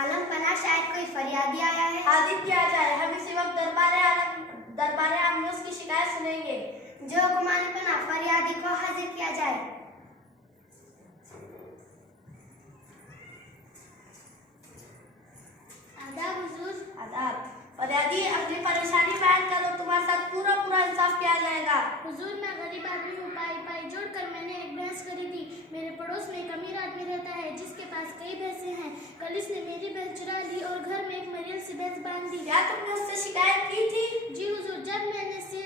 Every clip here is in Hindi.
आलम पना शायद कोई फरियादी आया है। हाजिर किया जाए। हम इसी वक्त दरबार आम में उसकी शिकायत सुनेंगे। जो हुक्मान पना फरियादी को हाजिर किया जाए। आदाब हुजूर। आदाब। फरियादी अपनी परेशानी बयान करो, तुम्हारे साथ पूरा इंसाफ किया जाएगा। हुजूर, मैं गरीब आदमी हूँ। पाई जोड़कर मैंने एक भैंस खरीदी। मेरे पड़ोस में एक अमीर आदमी रहता है जिसके पास कई भैंसें हैं। कल इसने मेरी भैंस चुरा ली और घर में एक मरियल सी भैंस बांध दी। क्या तुमने उससे शिकायत की थी? जी हुजूर, जब मैंने इससे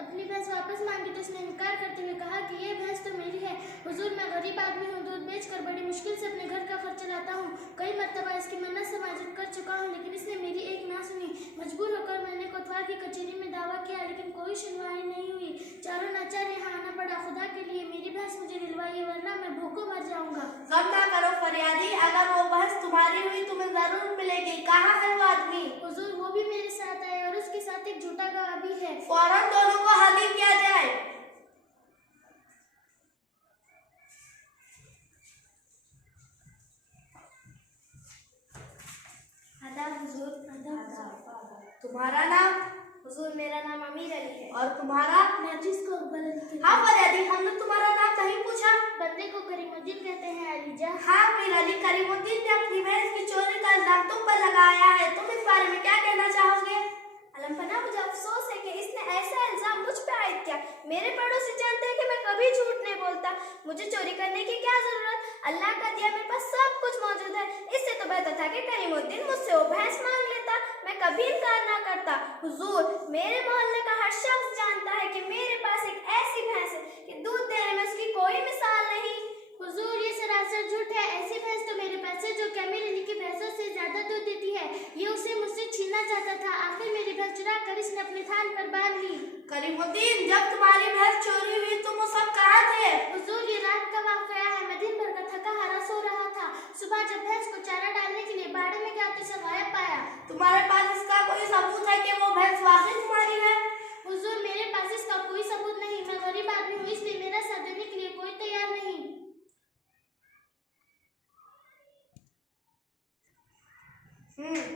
अपनी भैंस वापस मांगी तो इसने इनकार करते हुए कहा कि ये भैंस तो मेरी है। हुजूर, मैं गरीब आदमी हूँ, दूध बेचकर बड़ी मुश्किल से अपने घर का खर्च चलाता हूँ। कई मर्तबा इसकी मन्नत समाजत कर चुका हूँ लेकिन इसने मेरी एक ना सुनी। मजबूर होकर मैंने कोतवाल की कचहरी में दावा किया लेकिन कोई सुनवाई नहीं हुई। चारों नाचार यहाँ आना पड़ा। खुदा के लिए मेरी भैंस मुझे दिलवाइए वरना मैं भूखों मर जाऊंगा। गम ना करो फरियादी, अगर वो भैंस तुम्हारी हुई तुम्हें जरूर मिलेगी। कहाँ है वो आदमी? हुजूर, वो भी मेरे साथ आया और उसके साथ एक झूठा गवाह भी है। फौरन दोनों को हाजिर किया जाए। आदाब हुजूर। तुम्हारा नाम? हुजूर, मेरा नाम अमीर अली है। और तुम्हारा? नाजिस को अकबर अली कहते हैं। हाँ फरियादी, हमने तुम्हारा नाम नहीं पूछा। बंदे को करीमुद्दीन कहते हैं। अलीजा। हाँ अमीर अली, करीमुद्दीन ने अपनी भैंस की चोरी का इल्जाम तुम पर लगाया है। तुम इस बारे में क्या कहना चाहोगे? आलम पना, मुझे अफसोस है कि इसने ऐसा इल्जाम मुझ पे आयद किया। मेरे पड़ोसी जानते हैं कि मैं कभी झूठ नहीं बोलता। मुझे चोरी करने की क्या जरूरत? अल्लाह का दिया मेरे पास सब कुछ मौजूद है। इससे तो बेहतर था कि करीमुद्दीन मुझसे वो भैंस मांग लेता। मैं कभी इनकार ना करता। हुजूर, मेरे मोहल्ले का हर शख्स जानता है कि मेरे पास एक ऐसी भैंस है कि दूध देने में उसकी कोई मिसाल नहीं। हुजूर, ये सरासर झूठ है। ऐसी भैंस तो मेरे पास है जो कि अमीर अली की भैंसों से ज्यादा दूध देती है। ये उसे मुझसे छीनना चाहता था। आखिर मेरी भैंस चुरा कर इसने अपने थान पर बांध ली। करीमुद्दीन, जब तुम्हारी भैंस चोरी हुई तुम उस वक्त कहाँ थे? हुजूर, ये रात का वाकया है। मैं दिन भर का थका हारा सो रहा था। सुबह जब भैंस को चारा डालने के लिए बाड़े में गया तो इसे गायब पाया। तुम्हारे पास इसका कोई सबूत है कि वो भैंस वाकई तुम्हारी है? हुजूर, मेरे पास इसका कोई सबूत नहीं। मैं गरीब आदमी हूँ इसलिए मेरा साथ देने के लिए कोई तैयार नहीं।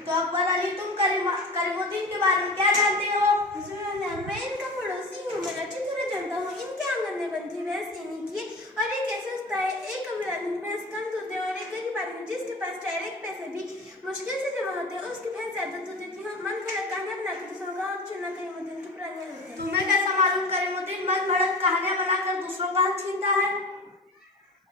तो अकबर अली, तुम करीमुद्दीन के बारे में क्या जानते हो? हुजूर, मैं इनका पड़ोसी हूँ। मैं अच्छी तरह जानता हूँ इनके आंगन में बंधी भैंस इन्हीं की और ये कैसे सोचता है। एक अमीर आदमी भैंस कम दूध दे और एक गरीब आदमी जिसके पास डायरेक्ट पैसे भी मुश्किल से जमा होते हैं उसकी भैंस ज्यादा दूध देती है। मन घड़त कहानियां बनाकर दूसरों का हक छीनना करीमुद्दीन की पुरानी आदत है। तुम्हें कैसा मालूम करीमुद्दीन मन भड़क कहानियां बनाकर दूसरों का हक छीनता है?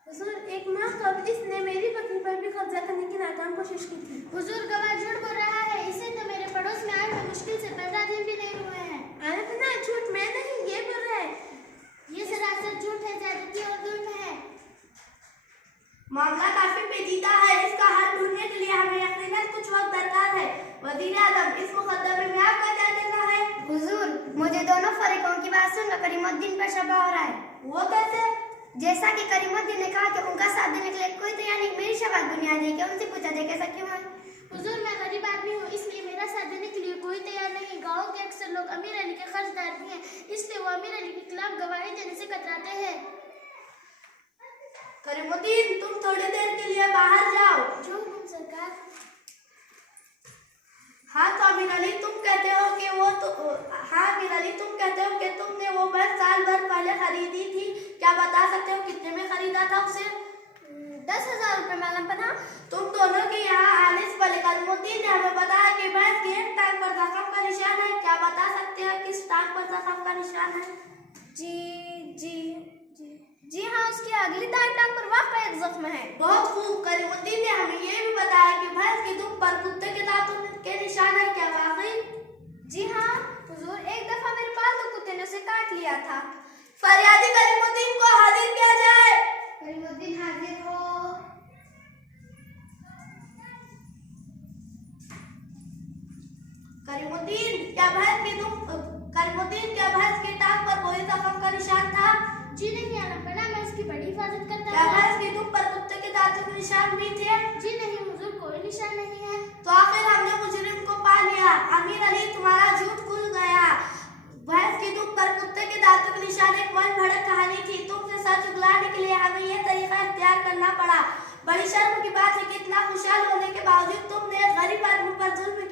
हुजूर, एक माह कब इसने मेरी बकरी पर भी कब्जा करने की नाकाम कोशिश की थी। हुजूर, गवाह झूठ बोल रहा है। इसे तो मेरे पड़ोस में आए हुए मुश्किल से 15 दिन भी नहीं हुए हैं। आलम पना, झूठ मैं नहीं, ये बोल रहा है। ये सरासर झूठ है, ज्यादती और जुल्म है। मामला काफी पेचीदा है। इसका हल ढूंढने के लिए हमें यकीनन कुछ वक्त दरकार है। वजीर आजम, इस मुकदमे में आपका क्या कहना है? हुजूर, मुझे दोनों फरीकों की बात सुनकर करीमुद्दीन पर शक हो रहा है। वो कैसे? जैसा कि करीमुद्दीन ने कहा कि उनका साथ देने के लिए कोई तैयार नहीं। मेरी शबात बुनियादी है कि उनसे पूछा जाए कैसा क्यों है। हुजूर, मैं गरीब आदमी हूँ इसलिए मेरा साथ देने के लिए कोई तैयार नहीं। गाँव के अक्सर लोग अमीर अली के कर्जदार भी हैं इसलिए वो अमीर अली के खिलाफ गवाही देने से कतराते हैं। करीमुद्दीन, तुम थोड़ी देर के लिए बाहर जाओ। जो हुकुम सरकार। हाँ तो अमीर अली, तुम कहते हो कि तुमने वो भैंस साल भर पहले खरीदी थी। क्या बता सकते हो कितने में खरीदा था उसे? 10,000 रुपये में आलम पना। तुम दोनों के यहाँ आने से पहले करीमुद्दीन ने हमें बताया कि भैंस की एक टांग पर जख्म का निशान है। क्या बता सकते हैं किस टांग पर जख्म का निशान है? जी हाँ, उसकी अगली दाएं टांग पर वाकई एक जख्म है। बहुत खूब। करीमुद्दीन ने हमें ये भी बताया कि भैंस की दुम पर कुत्ते के दांतों के निशान है। क्या वाकई? जी हाँ हुजूर, एक दफा मेरे पालतू कुत्ते ने उसे काट लिया था। फरियादी करीमुद्दीन को हाजिर किया जाए। करीमुद्दीन हाजिर हो। करीमुद्दीन, क्या भैंस की टांग पर कोई जख्म का निशान था? जी नहीं आलम पना, मैं उसकी बड़ी हिफाजत करता क्या हूँ। भैंस की दुम पर कुत्ते के दांतों के निशान भी थे? जी नहीं हुजूर, कोई निशान नहीं है। तो आखिर हमने मुजरिम को पा लिया। अमीर अली, तुम्हारा झूठ खुल गया। भैंस की दुम पर कुत्ते के दांतों के निशान एक मन भड़क कहानी थी। तुमसे सच उगलाने के लिए हमें यह तरीका इख्तियार करना पड़ा। बड़ी शर्म की बात है कि इतना खुशहाल होने के बावजूद तुमने गरीब आदमी पर जुल्म